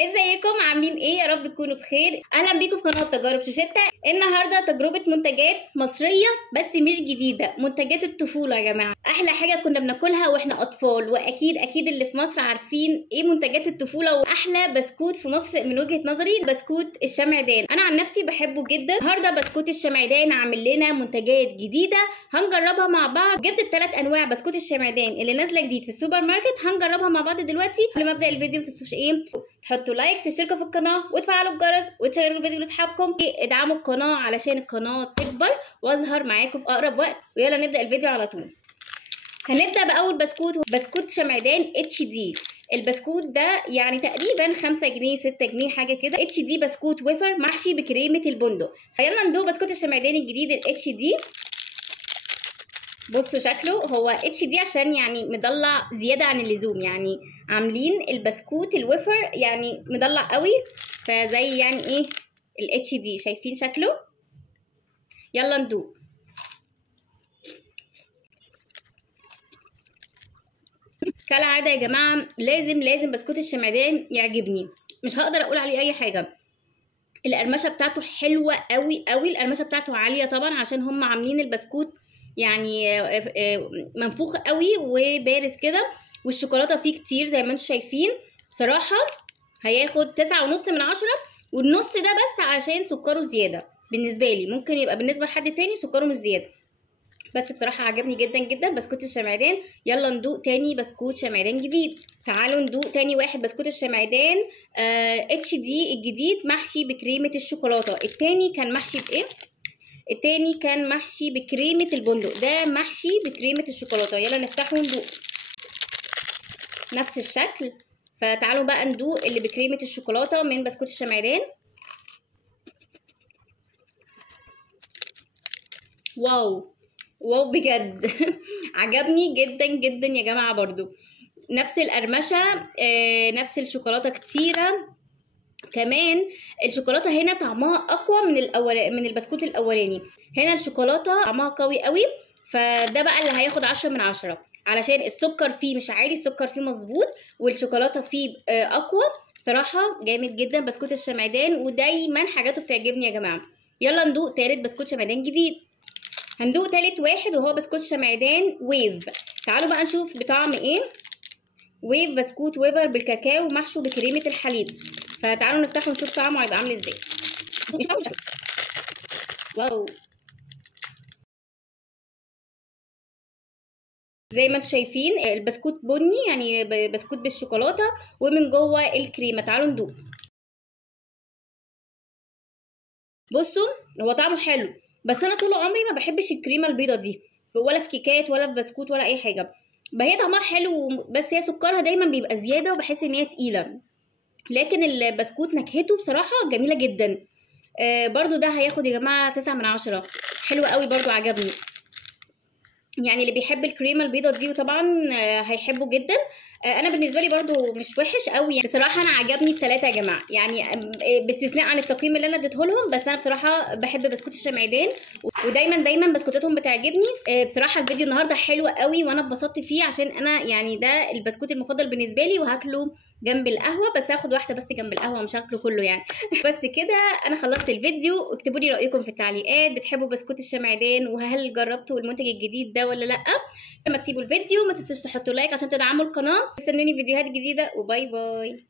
ازيكم عاملين ايه؟ يا رب تكونوا بخير. اهلا بيكم في قناه تجارب شوشتة. النهارده تجربه منتجات مصريه بس مش جديده، منتجات الطفوله يا جماعه. احلى حاجه كنا بناكلها واحنا اطفال، واكيد اللي في مصر عارفين ايه منتجات الطفوله. واحلى بسكوت في مصر من وجهه نظري بسكوت الشمعدان، انا عن نفسي بحبه جدا. النهارده بسكوت الشمعدان عامل لنا منتجات جديده هنجربها مع بعض. جبت الثلاث انواع بسكوت الشمعدان اللي نازله جديد في السوبر ماركت، هنجربها مع بعض دلوقتي. قبل ما ابدا الفيديو ما تنسوش تحطوا لايك، تشتركوا في القناه وتفعلوا الجرس وتشيروا الفيديو لاصحابكم. ادعموا القناه علشان القناه تكبر واظهر معاكم في اقرب وقت. ويلا نبدا الفيديو على طول. هنبدا باول بسكوت شمعدان اتش دي. البسكوت ده يعني تقريبا 5 جنيه 6 جنيه حاجه كده. اتش دي بسكوت ويفر محشي بكريمه البندق. فيلا ندوق بسكوت الشمعدان الجديد الاتش دي. بصوا شكله هو اتش دي عشان يعني مضلع زياده عن اللزوم، يعني عاملين البسكوت الويفر يعني مضلع قوي، فزي يعني ايه الاتش دي. شايفين شكله؟ يلا ندوق. كالعاده يا جماعه لازم بسكوت الشمعدان يعجبني، مش هقدر اقول عليه اي حاجه. القرمشه بتاعته حلوه قوي قوي، القرمشه بتاعته عاليه طبعا عشان هم عاملين البسكوت يعني منفوخ قوي وبارز كده، والشوكولاته فيه كتير زي ما انتم شايفين. بصراحه هياخد 9.5/10، والنص ده بس عشان سكره زياده بالنسبه لي. ممكن يبقى بالنسبه لحد تاني سكره مش زياده، بس بصراحه عجبني جدا بسكوت الشمعدان. يلا ندوق تاني بسكوت شمعدان جديد. تعالوا ندوق تاني واحد بسكوت الشمعدان اتش دي الجديد محشي بكريمه الشوكولاته. التاني كان محشي بايه؟ التاني كان محشي بكريمه البندق، ده محشي بكريمه الشوكولاته. يلا نفتحه وندوق نفس الشكل. فتعالوا بقى ندوق اللي بكريمه الشوكولاته من بسكوت الشمعدان. واو بجد عجبني جدا يا جماعه. برضو نفس القرمشه، نفس الشوكولاته كتيره. كمان الشوكولاته هنا طعمها اقوى من البسكوت الاولاني. هنا الشوكولاته طعمها قوي قوي، فده بقى اللي هياخد 10/10 علشان السكر فيه مش عالي، السكر فيه مظبوط والشوكولاته فيه اقوى. بصراحه جامد جدا بسكوت الشمعدان، ودايما حاجاته بتعجبني يا جماعه. يلا ندوق تالت بسكوت شمعدان جديد. هندوق تالت واحد وهو بسكوت شمعدان ويف. تعالوا بقى نشوف بطعم ايه. ويف بسكوت ويفر بالكاكاو محشو بكريمه الحليب. فتعالوا نفتحه ونشوف طعمه هيبقى عامل ازاي. واو، زي ما انتم شايفين البسكوت بني، يعني بسكوت بالشوكولاته ومن جوه الكريمه. تعالوا ندوق. بصوا هو طعمه حلو، بس انا طول عمري ما بحبش الكريمه البيضه دي، ولا في كيكات ولا في بسكوت ولا اي حاجه. هي طعمها حلو بس هي سكرها دايما بيبقى زياده وبحس ان هي تقيله. لكن البسكوت نكهته بصراحه جميله جدا. برضو ده هياخد يا جماعه 9/10. حلو قوي برضو عجبني، يعني اللي بيحب الكريمه البيضه دي وطبعا هيحبه جدا. انا بالنسبه لي برضو مش وحش قوي يعني. بصراحه انا عجبني الثلاثه يا جماعه، يعني باستثناء عن التقييم اللي انا اديته لهم. بس انا بصراحه بحب بسكوت الشمعدان ودايما بسكوتاتهم بتعجبني. بصراحه الفيديو النهارده حلو قوي وانا اتبسطت فيه، عشان انا يعني ده البسكوت المفضل بالنسبه لي، وهاكله جنب القهوه. بس هاخد واحده بس جنب القهوه، مش هاكله كله يعني. بس كده انا خلصت الفيديو. اكتبوا لي رايكم في التعليقات، بتحبوا بسكوت الشمعدان وهل جربتوا المنتج الجديد ده ولا لا؟ لما تسيبوا الفيديو ما تنسوش تحطوا لايك عشان تدعموا القناه. استنوني فيديوهات جديده وباي باي.